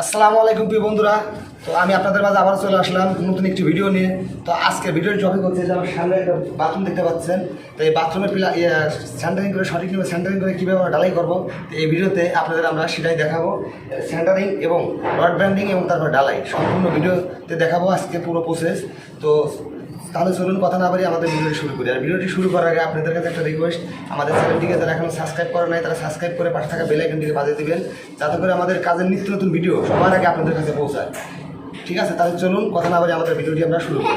আসসালামু আলাইকুম প্রিয় বন্ধুরা। তো আমি আপনাদের মাঝে আবার চলে আসলাম নতুন একটি ভিডিও নিয়ে। তো আজকে ভিডিওর টপিক হচ্ছে যে আমার সামনে একটা বাথরুম দেখতে পাচ্ছেন। তো এই বাথরুমের সেন্টারিং করে সঠিকভাবে সেন্টারিং করে কীভাবে আমরা ঢালাই করবো, তো এই ভিডিওতে আপনাদের আমরা সেটাই দেখাবো। সেন্টারিং এবং রড ব্যান্ডিং এবং তারপর ঢালাই সম্পূর্ণ ভিডিওতে দেখাবো আজকে পুরো প্রসেস। তো তাহলে চলুন কথা না বাড়িয়ে আমাদের ভিডিওটি শুরু করি। আর ভিডিওটি শুরু করার আগে আপনাদের কাছে একটা রিকোয়েস্ট, আমাদের চ্যানেলটিকে যারা এখনও সাবস্ক্রাইব করে নাই তারা সাবস্ক্রাইব করে পাশে থাকা বেল আইকনটিকে বাজিয়ে দেবেন, যাতে করে আমাদের কাজের নিত্য নতুন ভিডিও সবার আগে আপনাদের কাছে পৌঁছায়। ঠিক আছে, তাহলে চলুন কথা না বাড়িয়ে আমাদের ভিডিওটি আমরা শুরু করি।